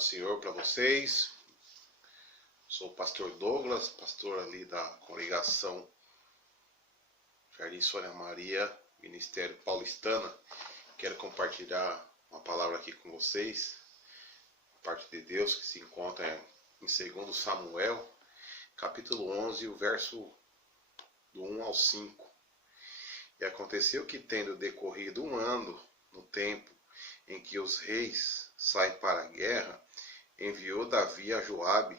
do Senhor para vocês. Sou o pastor Douglas, pastor ali da congregação Jardim Sônia Maria, Ministério Paulistana. Quero compartilhar uma palavra aqui com vocês, a parte de Deus, que se encontra em 2 Samuel, capítulo 11, o verso do 1 ao 5. E aconteceu que, tendo decorrido um ano, no tempo em que os reis saem para a guerra, enviou Davi a Joabe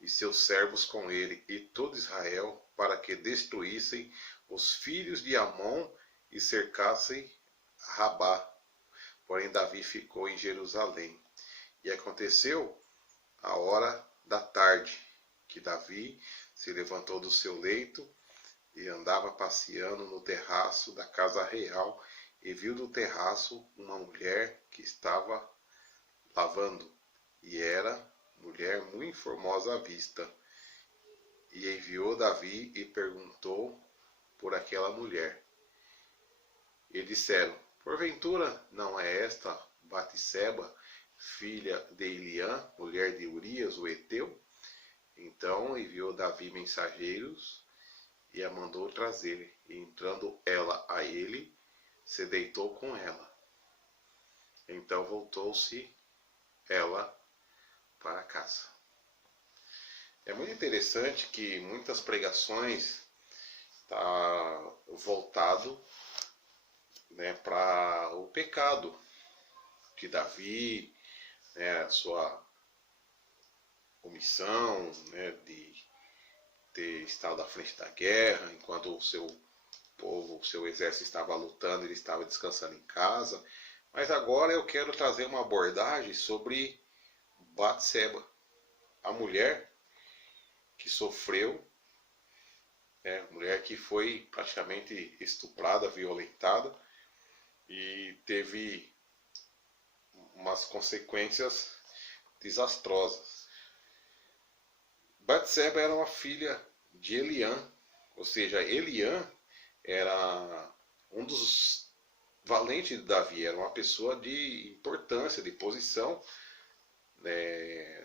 e seus servos com ele e todo Israel para que destruíssem os filhos de Amon e cercassem Rabá. Porém Davi ficou em Jerusalém. E aconteceu a hora da tarde que Davi se levantou do seu leito e andava passeando no terraço da casa real e viu no terraço uma mulher que estava lavando, e era mulher muito formosa à vista. E enviou Davi e perguntou por aquela mulher. E disseram: porventura não é esta Batseba, filha de Eliã, mulher de Urias, o Heteu? Então enviou Davi mensageiros e a mandou trazer. E entrando ela a ele, se deitou com ela. Então voltou-se ela para casa. É muito interessante que muitas pregações tá voltado, para o pecado de Davi, a sua omissão, de ter estado à frente da guerra, enquanto o seu povo, o seu exército estava lutando, ele estava descansando em casa. Mas agora eu quero trazer uma abordagem sobre Batseba, a mulher que sofreu, mulher que foi praticamente estuprada, violentada e teve umas consequências desastrosas. Batseba era uma filha de Eliã, ou seja, Eliã era um dos valentes de Davi, era uma pessoa de importância, de posição,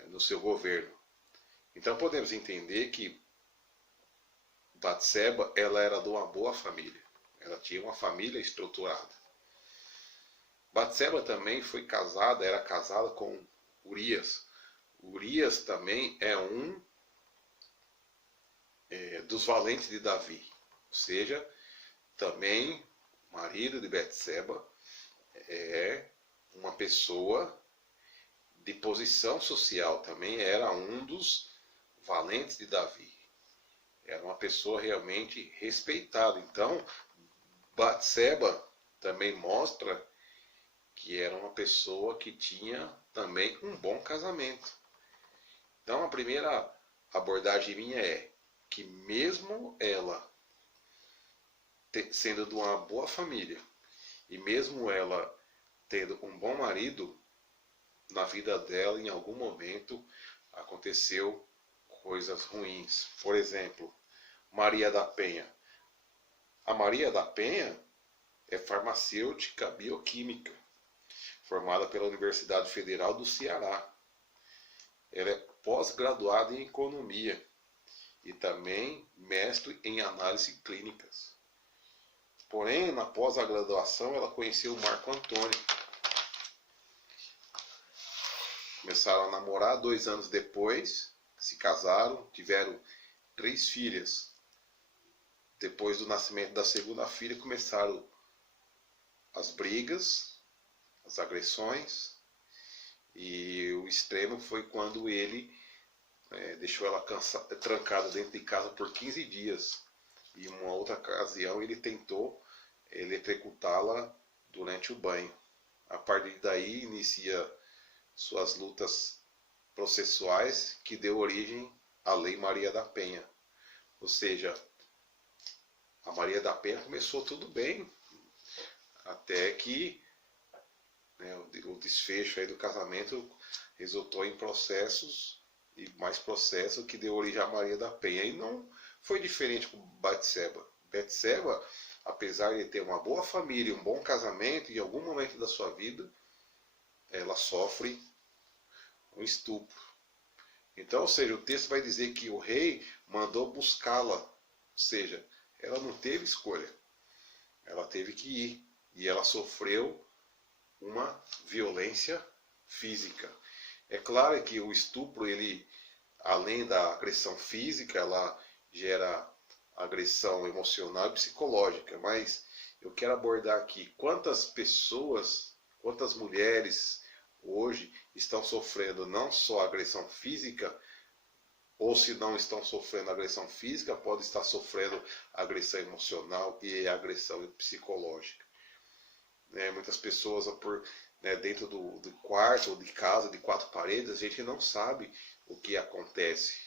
no seu governo. Então podemos entender que Batseba, ela era de uma boa família, ela tinha uma família estruturada. Batseba também era casada com Urias. Urias também é um dos valentes de Davi, ou seja, também o marido de Batseba é uma pessoa de posição social, também era um dos valentes de Davi, era uma pessoa realmente respeitada. Então Batseba também mostra que era uma pessoa que tinha também um bom casamento. Então a primeira abordagem minha é que mesmo ela sendo de uma boa família e mesmo ela tendo um bom marido, na vida dela em algum momento aconteceu coisas ruins. Por exemplo, Maria da Penha. A Maria da Penha é farmacêutica bioquímica, formada pela Universidade Federal do Ceará. Ela é pós-graduada em economia e também mestre em análises clínicas. Porém, na pós-graduação, ela conheceu o Marco Antônio. Começaram a namorar, 2 anos depois, se casaram, tiveram 3 filhas. Depois do nascimento da segunda filha, começaram as brigas, as agressões, e o extremo foi quando ele deixou ela trancada dentro de casa por 15 dias. E em uma outra ocasião ele tentou eletrocutá-la durante o banho. A partir daí inicia suas lutas processuais, que deu origem à Lei Maria da Penha. Ou seja, a Maria da Penha começou tudo bem, até que o desfecho aí do casamento resultou em processos e mais processos, que deu origem à Maria da Penha. E não foi diferente com Batseba. Batseba, apesar de ter uma boa família, um bom casamento, em algum momento da sua vida ela sofre um estupro. Então, ou seja, o texto vai dizer que o rei mandou buscá-la. Ou seja, ela não teve escolha. Ela teve que ir. E ela sofreu uma violência física. É claro que o estupro, ele, além da agressão física, ela gera agressão emocional e psicológica. Mas eu quero abordar aqui quantas pessoas, quantas mulheres hoje estão sofrendo não só agressão física, ou se não estão sofrendo agressão física, pode estar sofrendo agressão emocional e agressão psicológica. Muitas pessoas, dentro do quarto ou de casa, de quatro paredes, a gente não sabe o que acontece.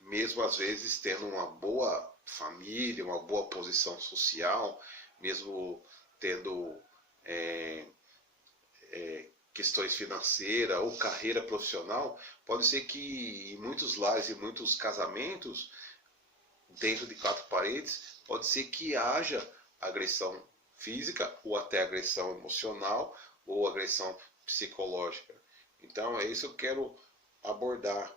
Mesmo às vezes tendo uma boa família, uma boa posição social, mesmo tendo questões financeiras ou carreira profissional, pode ser que em muitos lares e muitos casamentos, dentro de quatro paredes, pode ser que haja agressão física ou até agressão emocional ou agressão psicológica. Então é isso que eu quero abordar.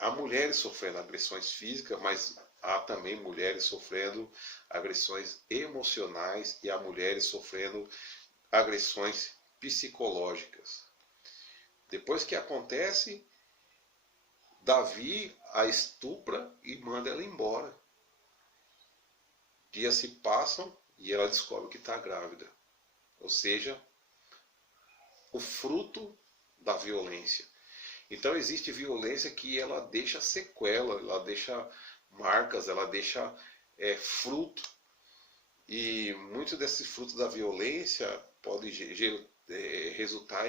Há mulheres sofrendo agressões físicas, mas há também mulheres sofrendo agressões emocionais e há mulheres sofrendo agressões psicológicas. Depois que acontece, Davi a estupra e manda ela embora. Dias se passam e ela descobre que está grávida. Ou seja, o fruto da violência. Então existe violência que ela deixa sequela, ela deixa marcas, ela deixa fruto. E muito desse fruto da violência pode resultar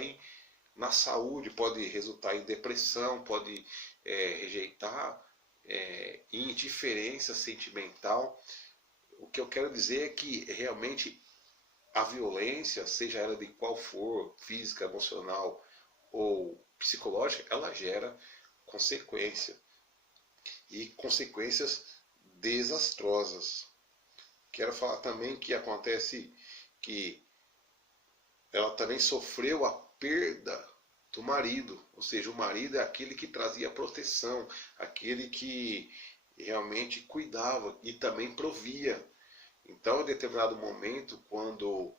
na saúde, pode resultar em depressão, pode rejeitar indiferença sentimental. O que eu quero dizer é que realmente a violência, seja ela de qual for, física, emocional ou psicológica, ela gera consequência. E consequências desastrosas. Quero falar também que acontece que ela também sofreu a perda do marido. Ou seja, o marido é aquele que trazia proteção, aquele que realmente cuidava e também provia. Então, em determinado momento, quando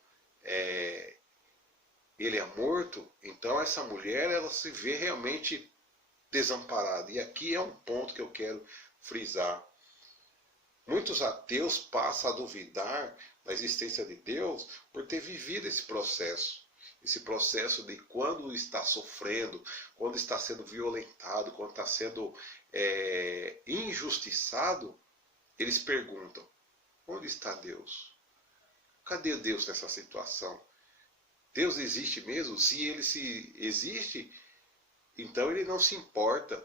ele é morto, então essa mulher ela se vê realmente desamparada. E aqui é um ponto que eu quero frisar. Muitos ateus passam a duvidar da existência de Deus por ter vivido esse processo. Esse processo de quando está sofrendo, quando está sendo violentado, quando está sendo injustiçado, eles perguntam: onde está Deus? Cadê Deus nessa situação? Deus existe mesmo? Se ele existe, então ele não se importa.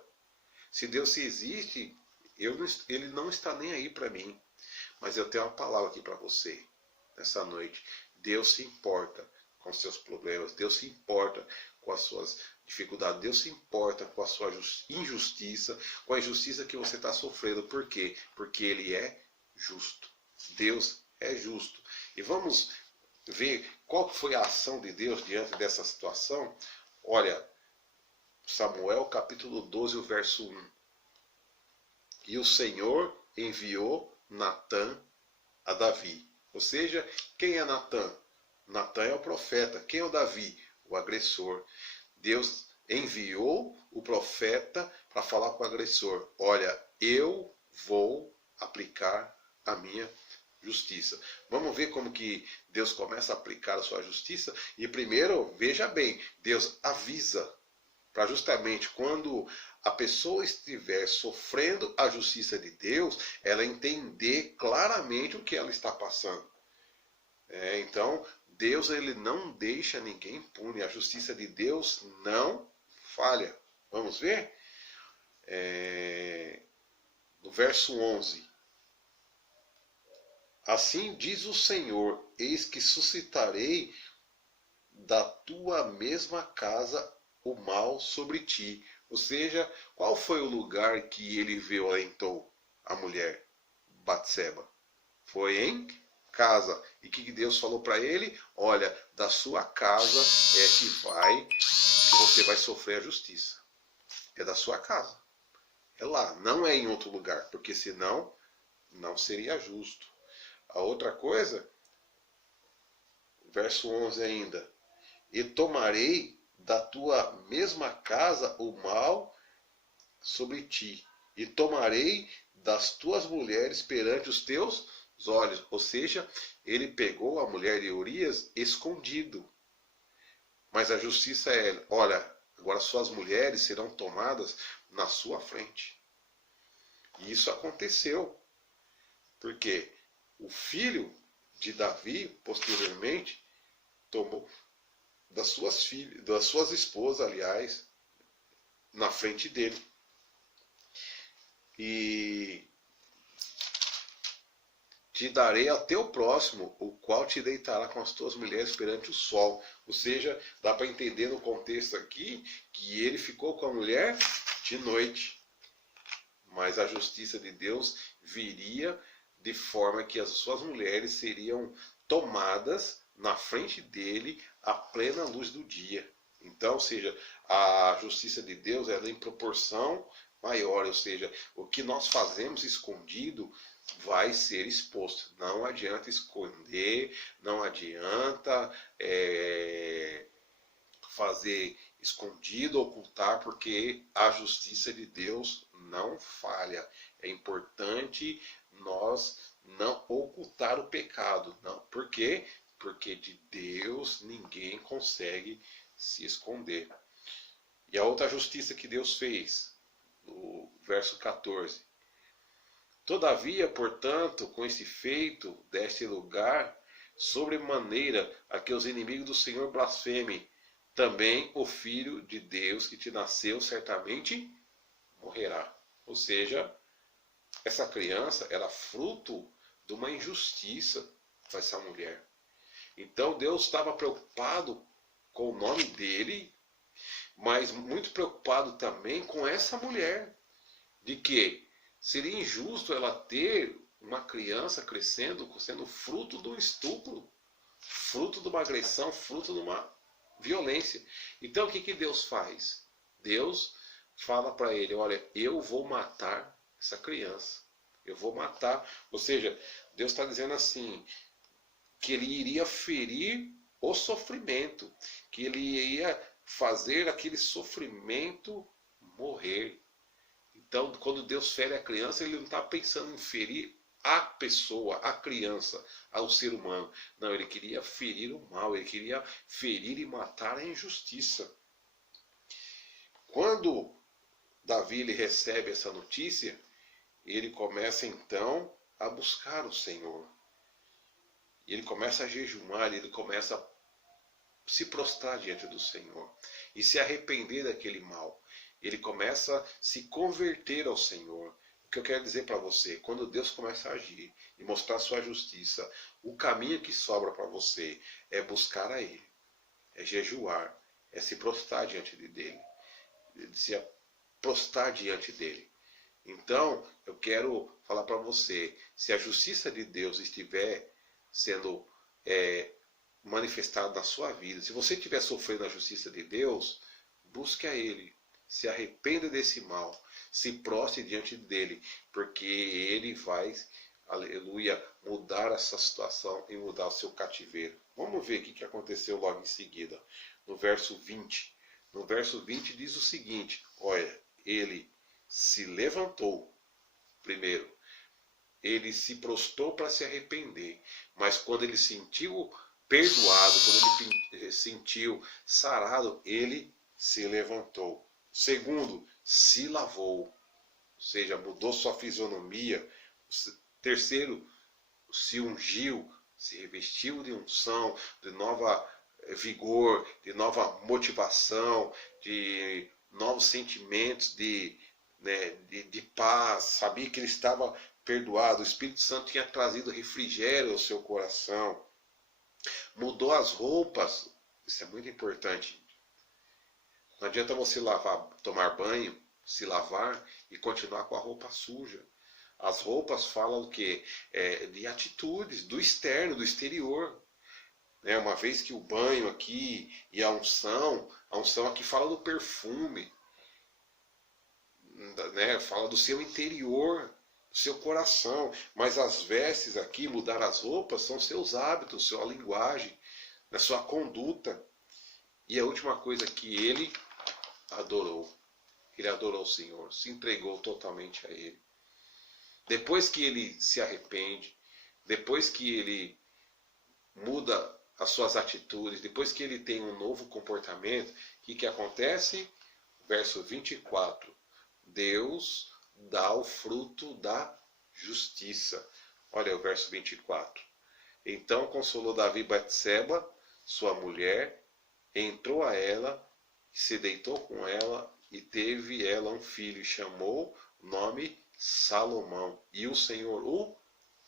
Se Deus existe, ele não está nem aí para mim. Mas eu tenho uma palavra aqui para você nessa noite. Deus se importa com seus problemas. Deus se importa com as suas dificuldades. Deus se importa com a sua injustiça, com a injustiça que você está sofrendo. Por quê? Porque Ele é justo. Deus é justo. E vamos ver qual foi a ação de Deus diante dessa situação. Olha, Samuel capítulo 12, o verso 1. E o Senhor enviou Natã a Davi. Ou seja, quem é Natã? Natã é o profeta. Quem é o Davi? O agressor. Deus enviou o profeta para falar com o agressor: olha, eu vou aplicar a minha justiça. Vamos ver como que Deus começa a aplicar a sua justiça? E primeiro, veja bem, Deus avisa para justamente quando a pessoa estiver sofrendo a justiça de Deus, ela entender claramente o que ela está passando. Então, Deus ele não deixa ninguém impune. A justiça de Deus não falha. Vamos ver? No verso 11. Assim diz o Senhor: eis que suscitarei da tua mesma casa o mal sobre ti. Ou seja, qual foi o lugar que ele violentou a mulher Batseba? Foi em casa. E o que Deus falou para ele? Olha, da sua casa é que vai você vai sofrer a justiça. É da sua casa. É lá, não é em outro lugar, porque senão não seria justo. A outra coisa, verso 11 ainda. E tomarei da tua mesma casa o mal sobre ti, e tomarei das tuas mulheres perante os teus olhos. Ou seja, ele pegou a mulher de Urias escondido. Mas a justiça é, olha, agora suas mulheres serão tomadas na sua frente. E isso aconteceu. Porque o filho de Davi, posteriormente, tomou das suas filhas, das suas esposas, aliás, na frente dele. E te darei ao teu próximo, o qual te deitará com as tuas mulheres perante o sol. Ou seja, dá para entender no contexto aqui que ele ficou com a mulher de noite. Mas a justiça de Deus viria de forma que as suas mulheres seriam tomadas na frente dele à plena luz do dia. Então, ou seja, a justiça de Deus é em proporção maior, ou seja, o que nós fazemos escondido vai ser exposto. Não adianta esconder, não adianta fazer escondido, ocultar, porque a justiça de Deus não falha. É importante nós não ocultar o pecado. Não. Por quê? Porque de Deus ninguém consegue se esconder. E a outra justiça que Deus fez, no verso 14. Todavia, portanto, com esse feito deste lugar, sobremaneira a que os inimigos do Senhor blasfemem, também o Filho de Deus que te nasceu certamente morrerá. Ou seja, essa criança era fruto de uma injustiça com essa mulher. Então Deus estava preocupado com o nome dele, mas muito preocupado também com essa mulher, de que seria injusto ela ter uma criança crescendo, sendo fruto de um estupro, fruto de uma agressão, fruto de uma violência. Então o que Deus faz? Deus fala para ele, olha, eu vou matar essa criança. Eu vou matar. Ou seja, Deus está dizendo assim, que ele iria ferir o sofrimento, que ele ia fazer aquele sofrimento morrer. Então, quando Deus fere a criança, ele não está pensando em ferir a pessoa, a criança, ao ser humano. Não, ele queria ferir o mal, ele queria ferir e matar a injustiça. Quando Davi ele recebe essa notícia, ele começa então a buscar o Senhor. Ele começa a jejuar, ele começa a se prostrar diante do Senhor e se arrepender daquele mal. Ele começa a se converter ao Senhor. O que eu quero dizer para você, quando Deus começa a agir e mostrar a sua justiça, o caminho que sobra para você é buscar a Ele, é jejuar, é se prostrar diante dele, se prostrar diante dele. Então, eu quero falar para você, se a justiça de Deus estiver sendo manifestada na sua vida, se você estiver sofrendo a justiça de Deus, busque a Ele, se arrependa desse mal, se prostre diante dele, porque Ele vai, aleluia, mudar essa situação e mudar o seu cativeiro. Vamos ver o que aconteceu logo em seguida, no verso 20. No verso 20 diz o seguinte, olha, ele se levantou, primeiro, ele se prostrou para se arrepender, mas quando ele sentiu perdoado, quando ele sentiu sarado, ele se levantou. Segundo, se lavou, ou seja, mudou sua fisionomia. Terceiro, se ungiu, se revestiu de unção, de nova vigor, de nova motivação, de novos sentimentos, de paz. Sabia que ele estava perdoado, o Espírito Santo tinha trazido refrigério ao seu coração. Mudou as roupas, isso é muito importante. Não adianta você tomar banho, se lavar e continuar com a roupa suja. As roupas falam o quê? De atitudes, do externo, do exterior. né? Uma vez que o banho aqui e a unção aqui fala do perfume, né? Fala do seu interior, do seu coração. Mas as vestes aqui, mudar as roupas, são seus hábitos, sua linguagem, a sua conduta. E a última coisa que ele adorou. Ele adorou o Senhor, se entregou totalmente a Ele. Depois que ele se arrepende, depois que ele muda as suas atitudes, depois que ele tem um novo comportamento, o que acontece? Verso 24. Deus dá o fruto da justiça. Olha o verso 24. Então consolou Davi Batseba, sua mulher, entrou a ela, se deitou com ela e teve ela um filho e chamou o nome Salomão. E o Senhor o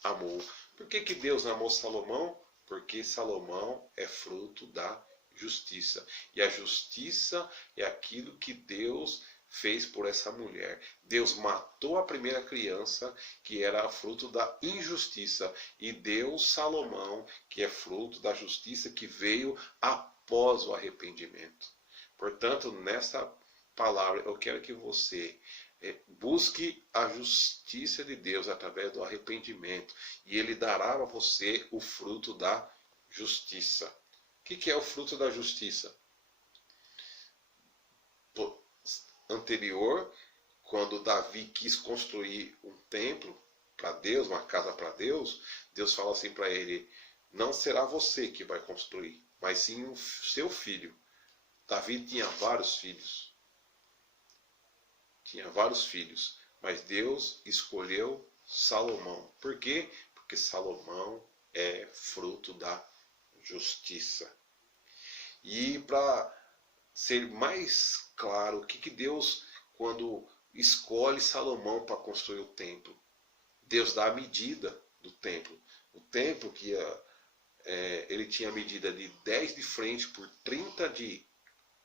amou. Por que Deus amou Salomão? Porque Salomão é fruto da justiça. E a justiça é aquilo que Deus fez por essa mulher. Deus matou a primeira criança, que era fruto da injustiça, e deu Salomão, que é fruto da justiça que veio após o arrependimento. Portanto, nesta palavra, eu quero que você busque a justiça de Deus através do arrependimento, e Ele dará a você o fruto da justiça. O que é o fruto da justiça? Anterior, quando Davi quis construir um templo para Deus, uma casa para Deus, Deus fala assim para ele: não será você que vai construir, mas sim o seu filho. Davi tinha vários filhos. Mas Deus escolheu Salomão. Por quê? Porque Salomão é fruto da justiça. E para ser mais claro, o que Deus, quando escolhe Salomão para construir o templo, Deus dá a medida do templo. O templo que ele tinha a medida de 10 de frente por 30 de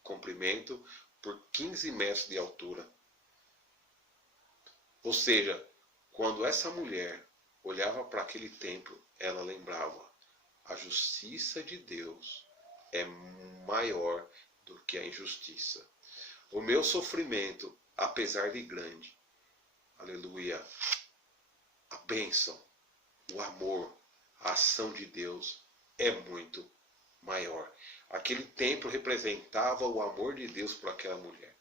comprimento por 15 metros de altura. Ou seja, quando essa mulher olhava para aquele templo, ela lembrava: a justiça de Deus é maior do que a injustiça. O meu sofrimento, apesar de grande, aleluia, a bênção, o amor, a ação de Deus é muito maior. Aquele templo representava o amor de Deus por aquela mulher.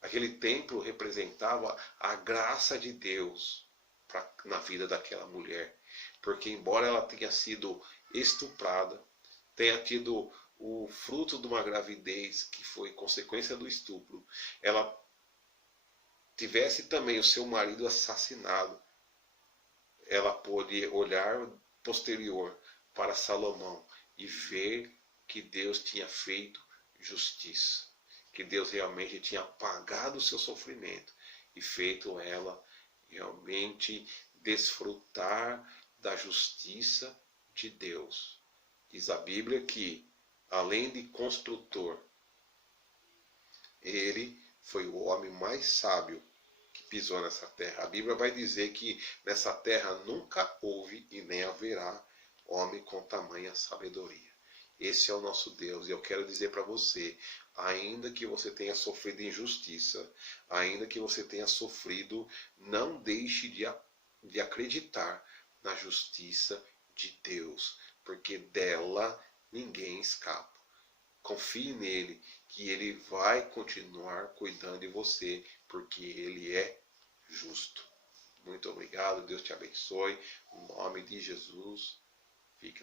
Aquele templo representava a graça de Deus na vida daquela mulher. Porque embora ela tenha sido estuprada, tenha tido o fruto de uma gravidez que foi consequência do estupro, ela tivesse também o seu marido assassinado, ela pôde olhar posterior para Salomão e ver que Deus tinha feito justiça, que Deus realmente tinha apagado o seu sofrimento e feito ela realmente desfrutar da justiça de Deus. Diz a Bíblia que, além de construtor, ele foi o homem mais sábio que pisou nessa terra. A Bíblia vai dizer que nessa terra nunca houve e nem haverá homem com tamanha sabedoria. Esse é o nosso Deus. E eu quero dizer para você, ainda que você tenha sofrido injustiça, ainda que você tenha sofrido, não deixe de acreditar na justiça de Deus, porque dela ninguém escapa. Confie nele, que ele vai continuar cuidando de você, porque ele é justo. Muito obrigado, Deus te abençoe. Em nome de Jesus, fique na